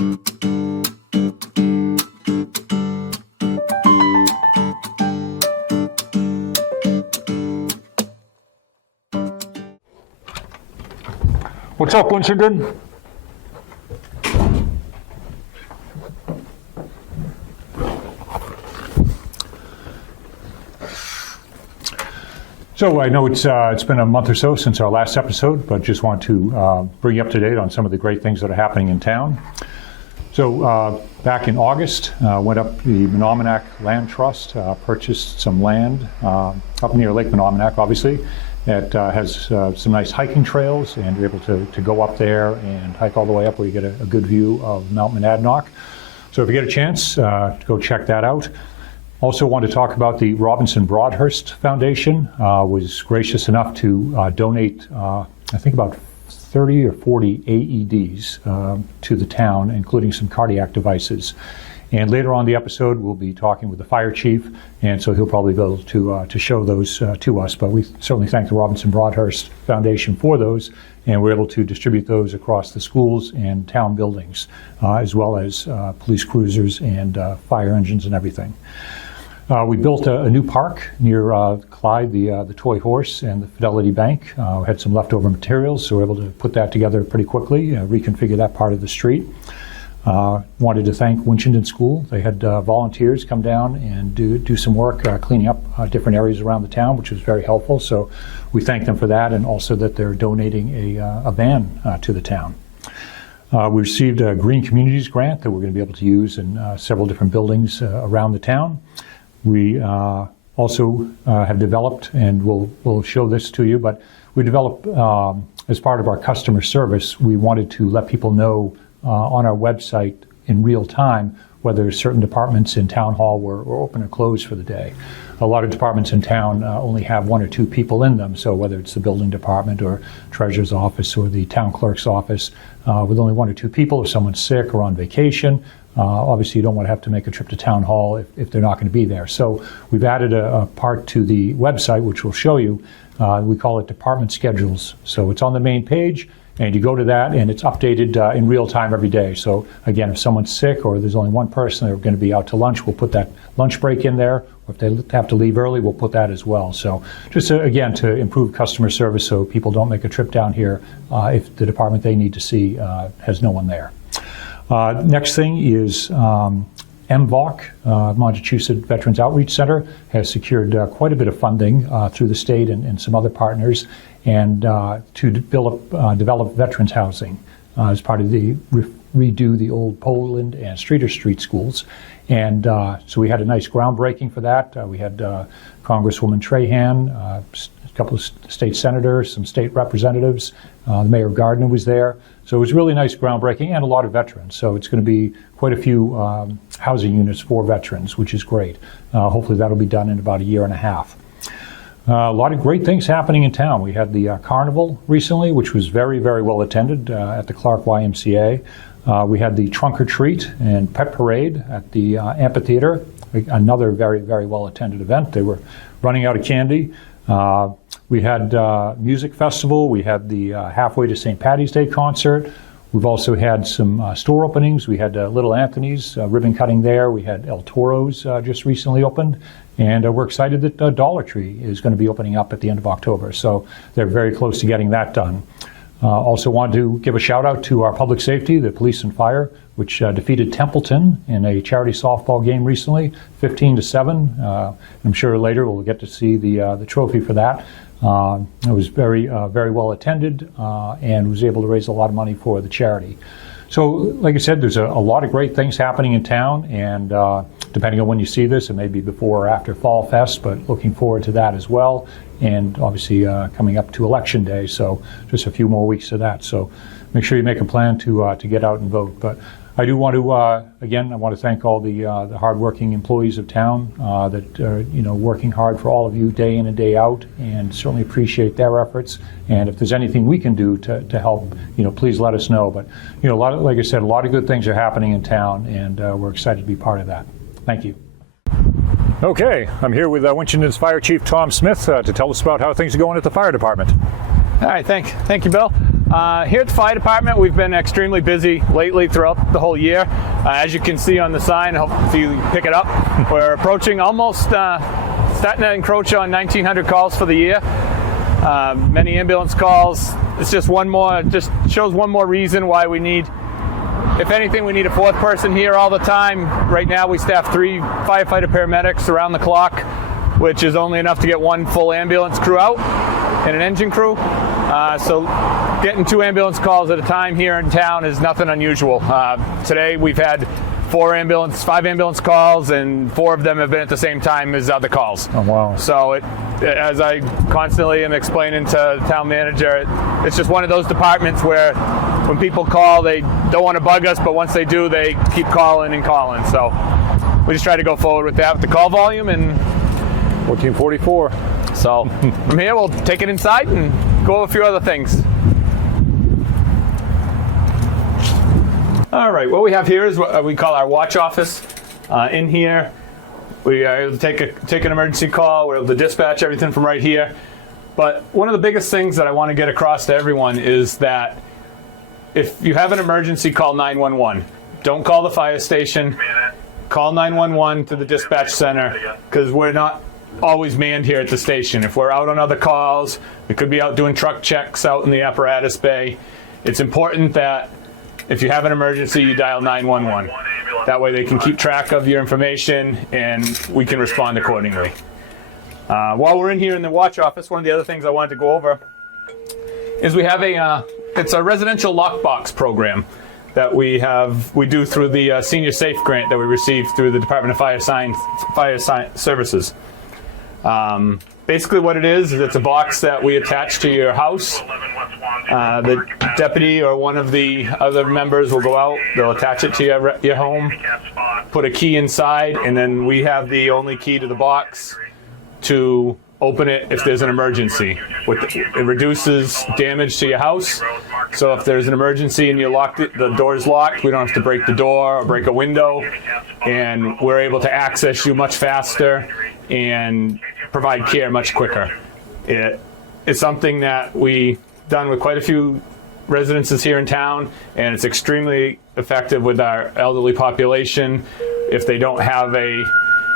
What's up, Winchendon? So I know it's been a month or so since our last episode, but just want to bring you up to date on some of the great things that are happening in town. So back in August, went up the Menominee Land Trust, purchased some land up near Lake Menominee, obviously. It has some nice hiking trails, and you're able to go up there and hike all the way up where you get a good view of Mount Monadnock. So if you get a chance, go check that out. Also want to talk about the Robinson Broadhurst Foundation. Was gracious enough to donate, I think about 30 or 40 AEDs to the town, including some cardiac devices. And later on in the episode, we'll be talking with the fire chief, and so he'll probably be able to show those to us. But we certainly thank the Robinson Broadhurst Foundation for those, and we're able to distribute those across the schools and town buildings, as well as police cruisers and fire engines and everything. We built a new park near Clyde, the toy horse, and the Fidelity Bank. We had some leftover materials, so we were able to put that together pretty quickly, reconfigure that part of the street. Wanted to thank Winchendon School. They had volunteers come down and do some work cleaning up different areas around the town, which was very helpful. So we thank them for that, and also that they're donating a van to the town. We received a Green Communities grant that we're going to be able to use in several different buildings around the town. We also have developed, and we'll show this to you, but we developed as part of our customer service, we wanted to let people know on our website in real time whether certain departments in town hall were open or closed for the day. A lot of departments in town only have one or two people in them, so whether it's the building department or treasurer's office or the town clerk's office, with only one or two people, if someone's sick or on vacation, obviously you don't want to have to make a trip to town hall if they're not going to be there. So we've added a part to the website, which we'll show you. We call it Department Schedules. So it's on the main page, and you go to that, and it's updated in real time every day. So again, if someone's sick or there's only one person they're going to be out to lunch, we'll put that lunch break in there. Or if they have to leave early, we'll put that as well. So just again, to improve customer service so people don't make a trip down here if the department they need to see has no one there. Next thing is MVOC, Massachusetts Veterans Outreach Center, has secured quite a bit of funding through the state and some other partners, and to develop veterans housing as part of the redo the old Poland and Streeter Street schools. And so we had a nice groundbreaking for that. We had Congresswoman Trahan, a couple of state senators, some state representatives, the Mayor Gardner was there. So it was really nice groundbreaking, and a lot of veterans. So it's going to be quite a few housing units for veterans, which is great. Hopefully that'll be done in about a year and a half. A lot of great things happening in town. We had the carnival recently, which was very, very well attended at the Clark YMCA. We had the Trunk or Treat and Pet Parade at the amphitheater, another very, very well attended event. They were running out of candy. We had music festival. We had the Halfway to St. Patty's Day concert. We've also had some store openings. We had Little Anthony's ribbon cutting there. We had El Toro's just recently opened. And we're excited that Dollar Tree is going to be opening up at the end of October. So they're very close to getting that done. Also wanted to give a shout out to our public safety, the police and fire, which defeated Templeton in a charity softball game recently, 15-7. I'm sure later we'll get to see the trophy for that. It was very, very well attended and was able to raise a lot of money for the charity. So, like I said, there's a lot of great things happening in town, and depending on when you see this, it may be before or after Fall Fest, but looking forward to that as well. And obviously coming up to Election Day, so just a few more weeks of that. So make sure you make a plan to get out and vote. But I do want to, again, I want to thank all the hardworking employees of town that are, working hard for all of you day in and day out, and certainly appreciate their efforts. And if there's anything we can do to help, please let us know. But, like I said, a lot of good things are happening in town, and we're excited to be part of that. Thank you. Okay, I'm here with Winchendon's Fire Chief Tom Smith to tell us about how things are going at the fire department. All right, thank you, Bill. Here at the fire department, we've been extremely busy lately throughout the whole year. As you can see on the sign, hopefully you pick it up, we're approaching almost, starting to encroach on 1,900 calls for the year. Many ambulance calls. It's just just shows one more reason why we need, if anything, we need a fourth person here all the time. Right now we staff 3 firefighter paramedics around the clock, which is only enough to get 1 full ambulance crew out and an engine crew. So getting 2 ambulance calls at a time here in town is nothing unusual. Today we've had 5 ambulance calls, and 4 of them have been at the same time as other calls. Oh, wow. So as I constantly am explaining to the town manager, it's just one of those departments where when people call, they don't want to bug us, but once they do, they keep calling and calling. So we just try to go forward with that, with the call volume, and 1444. so from here we'll take it inside and go over a few other things. All right, what we have here is what we call our watch office. In here, we are able to take an emergency call. We're able to dispatch everything from right here. But one of the biggest things that I want to get across to everyone is that if you have an emergency, call 911. Don't call the fire station. Call 911 to the dispatch center, because we're not always manned here at the station. If we're out on other calls, we could be out doing truck checks out in the apparatus bay. It's important that if you have an emergency, you dial 911. That way they can keep track of your information and we can respond accordingly. While we're in here in the watch office, one of the other things I wanted to go over is we have it's a residential lockbox program that we do through the Senior Safe grant that we received through the Department of Fire Services. Basically what it is it's a box that we attach to your house. The deputy or one of the other members will go out, they'll attach it to your home, put a key inside, and then we have the only key to the box to open it if there's an emergency. It reduces damage to your house, so if there's an emergency and the door's locked, we don't have to break the door or break a window, and we're able to access you much faster and provide care much quicker. It's something that we've done with quite a few residences here in town, and it's extremely effective with our elderly population. If they don't have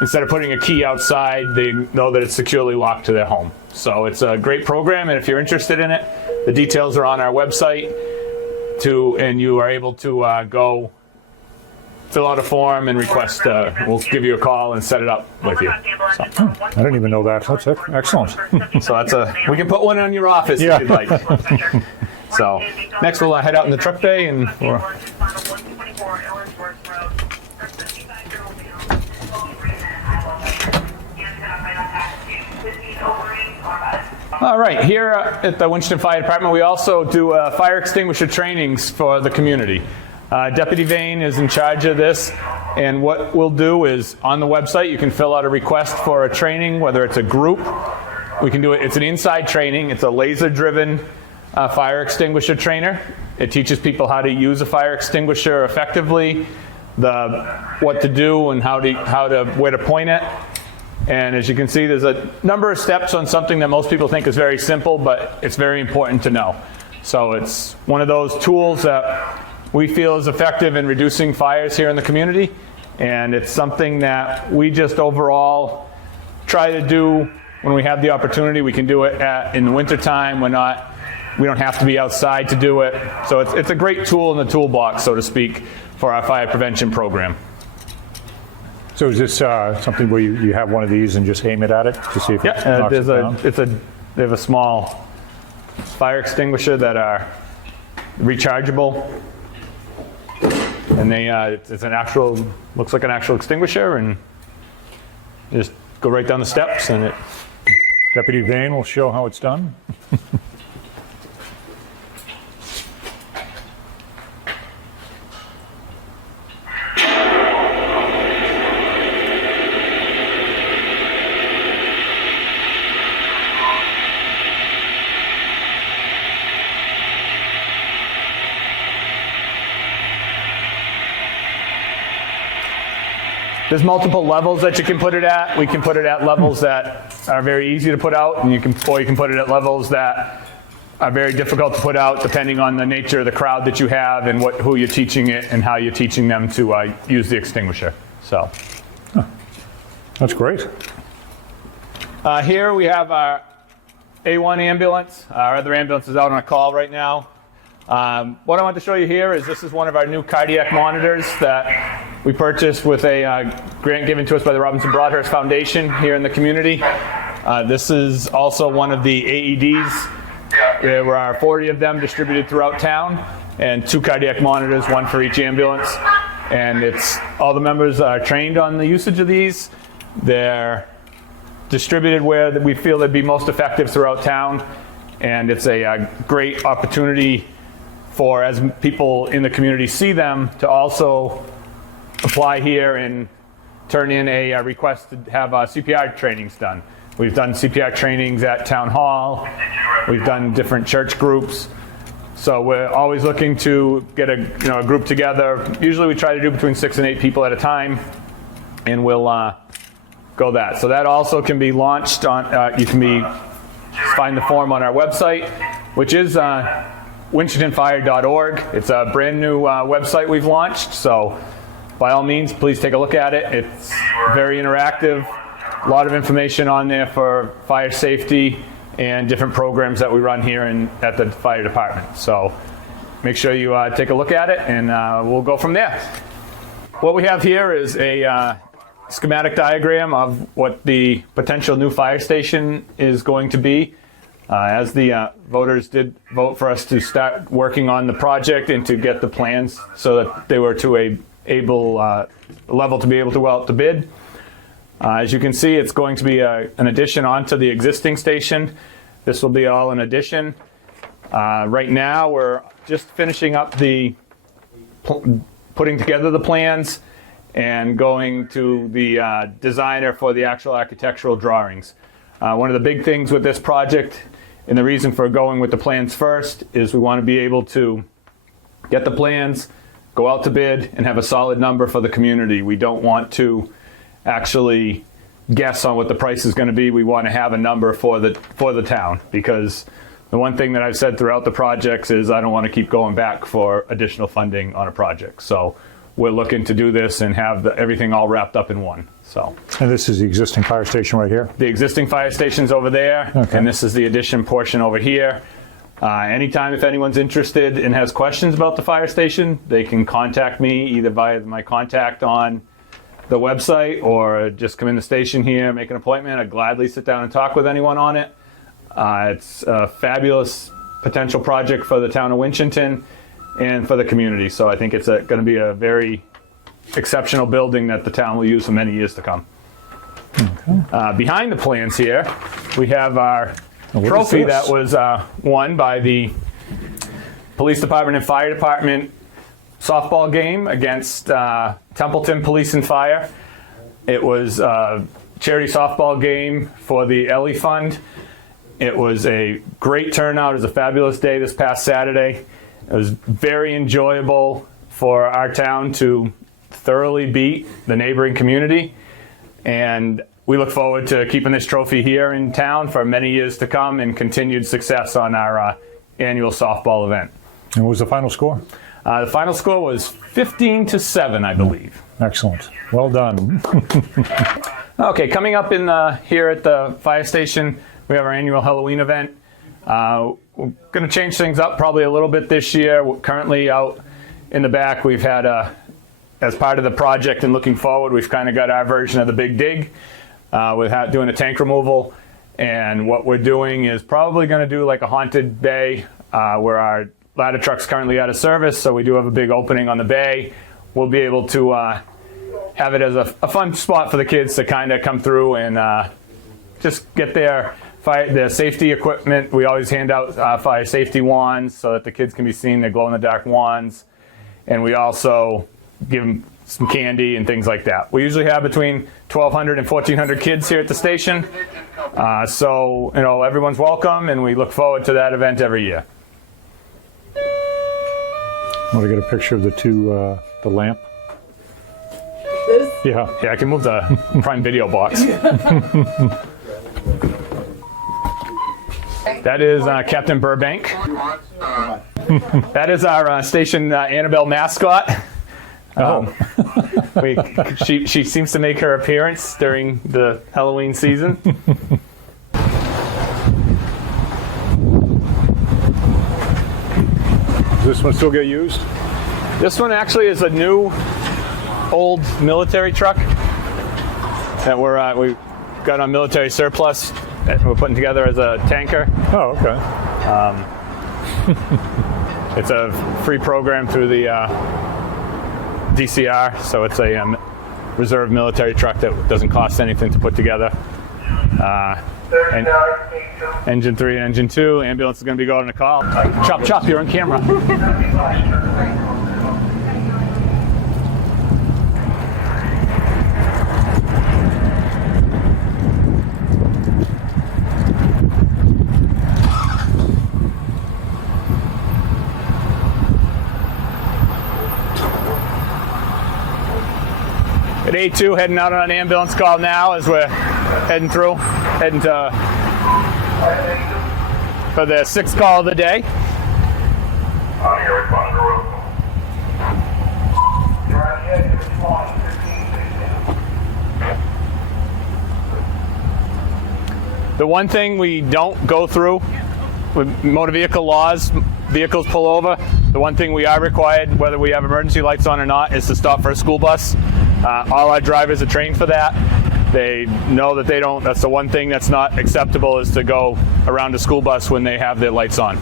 instead of putting a key outside, they know that it's securely locked to their home. So it's a great program, and if you're interested in it, the details are on our website and you are able to go fill out a form and request, we'll give you a call and set it up with you. So. I didn't even know that. That's excellent. So we can put one on your office if you'd like. So next we'll head out in the truck bay and all right, here at the Winchendon Fire Department, we also do fire extinguisher trainings for the community. Deputy Vane is in charge of this, and what we'll do is on the website you can fill out a request for a training, whether it's a group. We can do it. It's an inside training. It's a laser-driven fire extinguisher trainer. It teaches people how to use a fire extinguisher effectively, what to do and where to point it. And as you can see, there's a number of steps on something that most people think is very simple, but it's very important to know. So it's one of those tools that we feel is effective in reducing fires here in the community, and it's something that we just overall try to do when we have the opportunity. We can do it in the wintertime. We don't have to be outside to do it. So it's a great tool in the toolbox, so to speak, for our fire prevention program. So is this something where you have one of these and just aim it at it to see if it knocks it down? They have a small fire extinguisher that are rechargeable, and looks like an actual extinguisher, and you just go right down the steps and Deputy Vane will show how it's done. There's multiple levels that you can put it at. We can put it at levels that are very easy to put out, or you can put it at levels that are very difficult to put out depending on the nature of the crowd that you have and who you're teaching it and how you're teaching them to use the extinguisher. So, That's great. here we have our A1 ambulance. Our other ambulance is out on a call right now. What I want to show you here is this is one of our new cardiac monitors that we purchased with a grant given to us by the Robinson Broadhurst Foundation here in the community. This is also one of the AEDs. There are 40 of them distributed throughout town, and 2 cardiac monitors, 1 for each ambulance. And all the members are trained on the usage of these. They're distributed where we feel they'd be most effective throughout town, and it's a great opportunity for, as people in the community see them, to also apply here and turn in a request to have CPR trainings done. We've done CPR trainings at Town Hall. We've done different church groups. So we're always looking to get a group together. Usually we try to do between 6 and 8 people at a time, and we'll go that. So that also can be launched on, find the form on our website, which is winchendonfire.org. It's a brand new website we've launched. So by all means, please take a look at it. It's very interactive. A lot of information on there for fire safety and different programs that we run here at the fire department. So make sure you take a look at it, and we'll go from there. What we have here is a schematic diagram of what the potential new fire station is going to be. As the voters did vote for us to start working on the project and to get the plans so that they were to a level to be able to go out to bid. As you can see, it's going to be an addition onto the existing station. This will be all an addition. Right now, we're just finishing up putting together the plans and going to the designer for the actual architectural drawings. One of the big things with this project, and the reason for going with the plans first, is we want to be able to get the plans, go out to bid, and have a solid number for the community. We don't want to actually guess on what the price is going to be. We want to have a number for the town, because the one thing that I've said throughout the projects is I don't want to keep going back for additional funding on a project. So we're looking to do this and have everything all wrapped up in one. So. And this is the existing fire station right here? The existing fire station's over there, okay. And this is the addition portion over here. Anytime if anyone's interested and has questions about the fire station, they can contact me either via my contact on the website or just come in the station here, make an appointment. I'd gladly sit down and talk with anyone on it. It's a fabulous potential project for the town of Winchendon and for the community. So I think it's going to be a very exceptional building that the town will use for many years to come. Okay. Behind the plans here, we have our trophy that was won by the police department and fire department softball game against Templeton Police and Fire. It was a charity softball game for the Ellie Fund. It was a great turnout. It was a fabulous day this past Saturday. It was very enjoyable for our town to thoroughly beat the neighboring community. And we look forward to keeping this trophy here in town for many years to come and continued success on our annual softball event. And what was the final score? The final score was 15-7, I believe. Excellent. Well done. Okay, coming up here at the fire station, we have our annual Halloween event. We're going to change things up probably a little bit this year. We're currently out in the back, we've had, as part of the project and looking forward, we've kind of got our version of the Big Dig. We're doing a tank removal, and what we're doing is probably going to do like a haunted bay where our ladder truck's currently out of service, so we do have a big opening on the bay. We'll be able to have it as a fun spot for the kids to kind of come through and just get their safety equipment. We always hand out fire safety wands so that the kids can be seen. They're glow-in-the-dark wands. And we also give them some candy and things like that. We usually have between 1,200 and 1,400 kids here at the station. So, everyone's welcome, and we look forward to that event every year. Want to get a picture of the lamp? This? Yeah, I can move the Prime Video box. That is Captain Burbank. That is our station Annabelle mascot. She seems to make her appearance during the Halloween season. Does this one still get used? This one actually is a new, old military truck that we got on military surplus that we're putting together as a tanker. Oh, okay. It's a free program through the DCR, so it's a reserve military truck that doesn't cost anything to put together. And engine 3 and engine 2, ambulance is going to be going to call. Chop, chop, you're on camera. At A2, heading out on an ambulance call now as we're heading to for the 6th call of the day. The one thing we don't go through with motor vehicle laws, vehicles pull over, the one thing we are required, whether we have emergency lights on or not, is to stop for a school bus. All our drivers are trained for that. They know that that's the one thing that's not acceptable, is to go around a school bus when they have their lights on.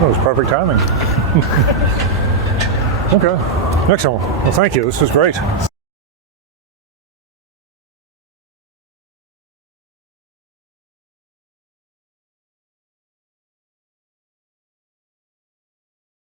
That was perfect timing. Okay. Excellent. Well, thank you. This was great.